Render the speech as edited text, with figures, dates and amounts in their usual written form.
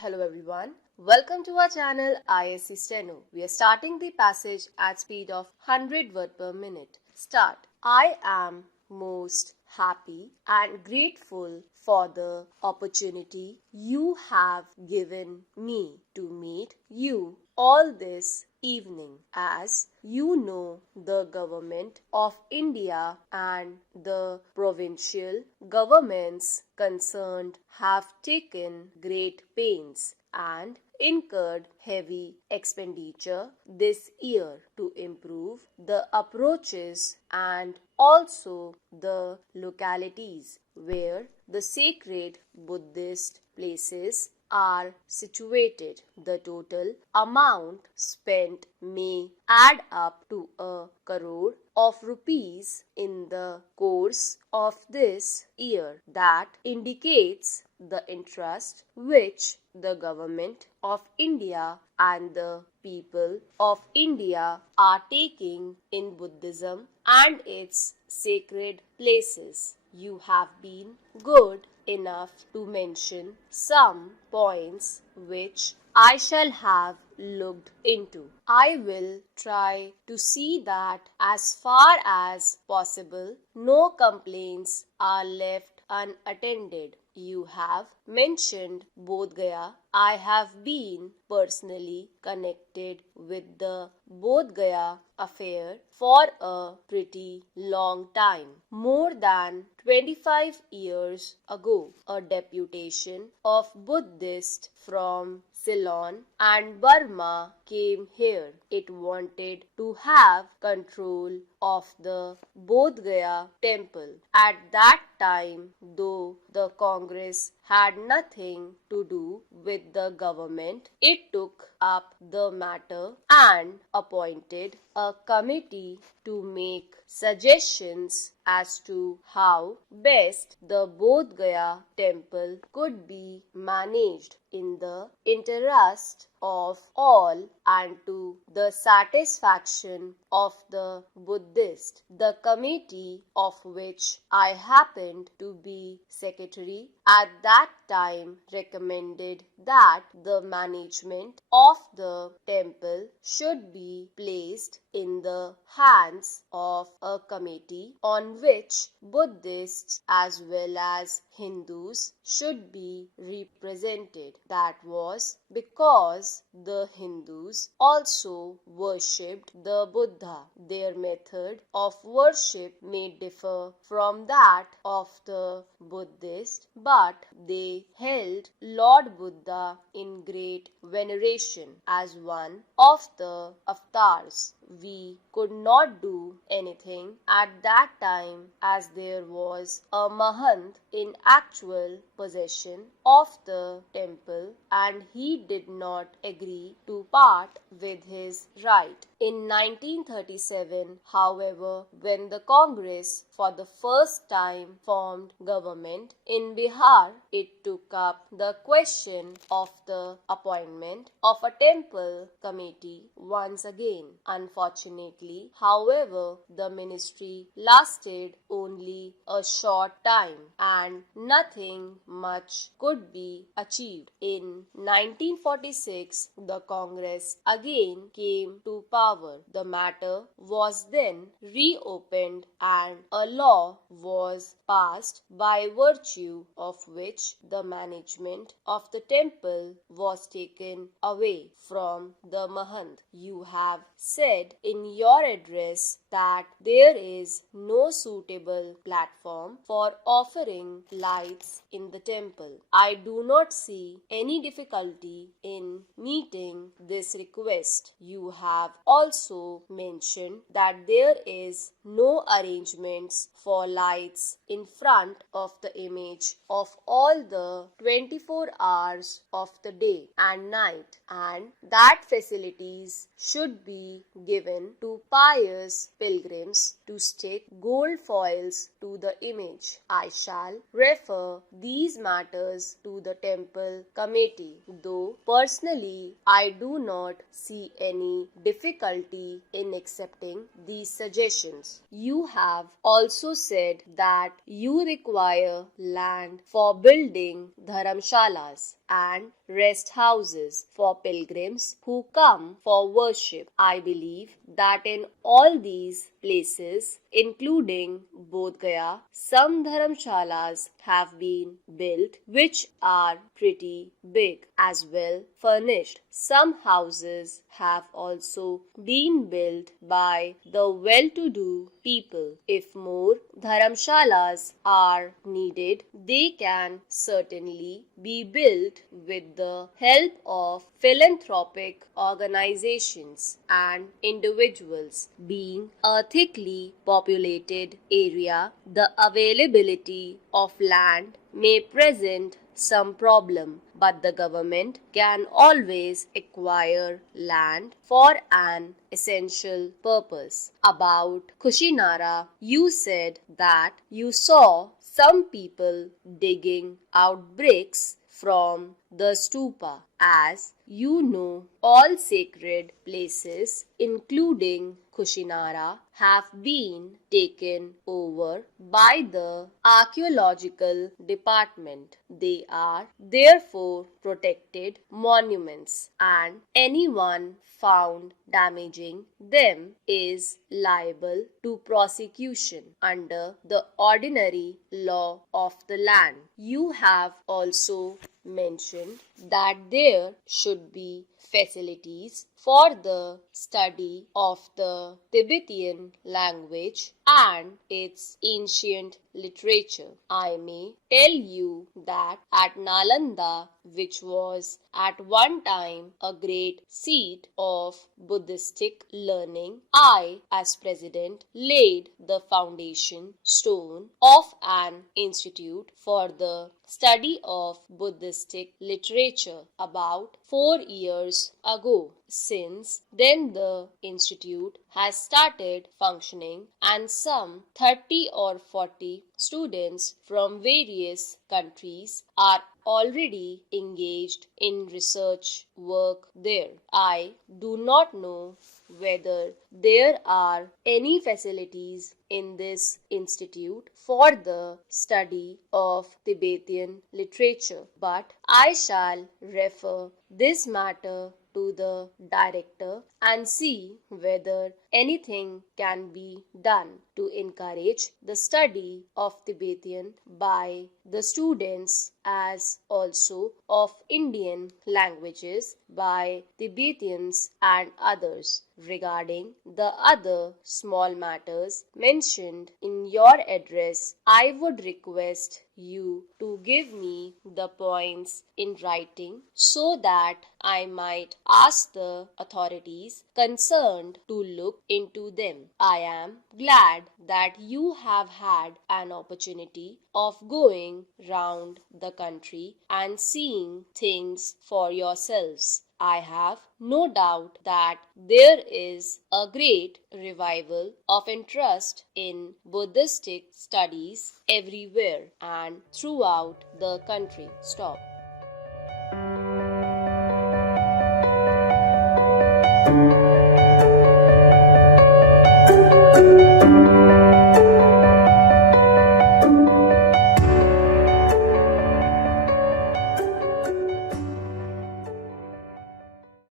Hello everyone. Welcome to our channel Isc Steno. We are starting the passage at speed of 100 words per minute. Start. I am most happy and grateful for the opportunity you have given me to meet you all this evening. As you know, the Government of India and the provincial governments concerned have taken great pains and incurred heavy expenditure this year to improve the approaches and also the localities where the sacred Buddhist places are situated. The total amount spent may add up to 1 crore of rupees in the course of this year. That indicates the interest which the Government of India and the people of India are taking in Buddhism and its sacred places. You have been good enough to mention some points which I shall have looked into. I will try to see that as far as possible no complaints are left unattended. You have mentioned Bodh Gaya. I have been personally connected with the Bodh Gaya affair for a pretty long time. More than 25 years ago, a deputation of Buddhists from Ceylon and Burma came here. It wanted to have control of the Bodh Gaya temple. At that time, though the Congress had nothing to do with the government, it took up the matter and appointed a committee to make suggestions as to how best the Bodh Gaya temple could be managed in the interest of all and to the satisfaction of the Buddhist. The committee, of which I happened to be secretary at that time, recommended that the management of the temple should be placed in the hands of a committee on which Buddhists as well as Hindus should be represented. That was because the Hindus also worshipped the Buddha. Their method of worship may differ from that of the Buddhist, but they held Lord Buddha in great veneration as one of the avatars. We could not do anything at that time as there was a Mahant in actual possession of the temple and he did not agree to part with his right. In 1937, however, when the Congress for the first time formed government in Bihar, it took up the question of the appointment of a temple committee once again. Unfortunately, however, the ministry lasted only a short time and nothing much could be achieved. In 1946, the Congress again came to power. The matter was then reopened and a law was passed by virtue of which the management of the temple was taken away from the Mahant. You have said in your address that there is no suitable platform for offering lights in the temple. I do not see any difficulty in meeting this request. You have also mentioned that there is no arrangements for lights in front of the image of all the 24 hours of the day and night, and that facilities should be given to pious pilgrims to stick gold foils to the image. I shall refer these matters to the temple committee, though personally I do not see any difficulty in accepting these suggestions. You have also said that you require land for building dharamshalas. and rest houses for pilgrims who come for worship. I believe that in all these places, including Bodh Gaya, some dharamshalas have been built which are pretty big as well furnished. Some houses have also been built by the well-to-do people. If more dharamshalas are needed, they can certainly be built with the help of philanthropic organizations and individuals. Being a thickly populated area, the availability of land may present some problem, but the government can always acquire land for an essential purpose. About Kushinara, you said that you saw some people digging out bricks from the stupa. As you know, all sacred places, including Kushinara, have been taken over by the archaeological department. They are therefore protected monuments, and anyone found damaging them is liable to prosecution under the ordinary law of the land. You have also mentioned that there should be facilities for the study of the Tibetan language and its ancient literature. I may tell you that at Nalanda, which was at one time a great seat of Buddhistic learning, I, as president, laid the foundation stone of an institute for the study of Buddhistic literature about 4 years ago. Since then, the institute has started functioning, and some 30 or 40 students from various countries are already engaged in research work there. I do not know whether there are any facilities in this institute for the study of Tibetan literature, but I shall refer this matter to the director and see whether anything can be done to encourage the study of Tibetan by the students as also of Indian languages by Tibetans and others. Regarding the other small matters mentioned in your address, I would request you to give me the points in writing so that I might ask the authorities concerned to look into them. I am glad that you have had an opportunity of going round the country and seeing things for yourselves. I have no doubt that there is a great revival of interest in Buddhistic studies everywhere and throughout the country. Stop.